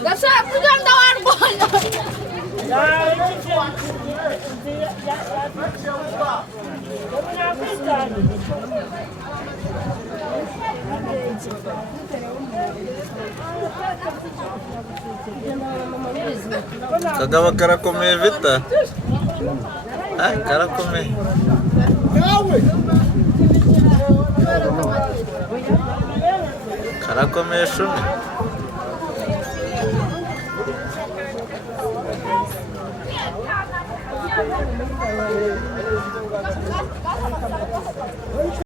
Gak aku jangan tawar bola. Kagawag karakome vita. Ah, karakome. Karakome shuni.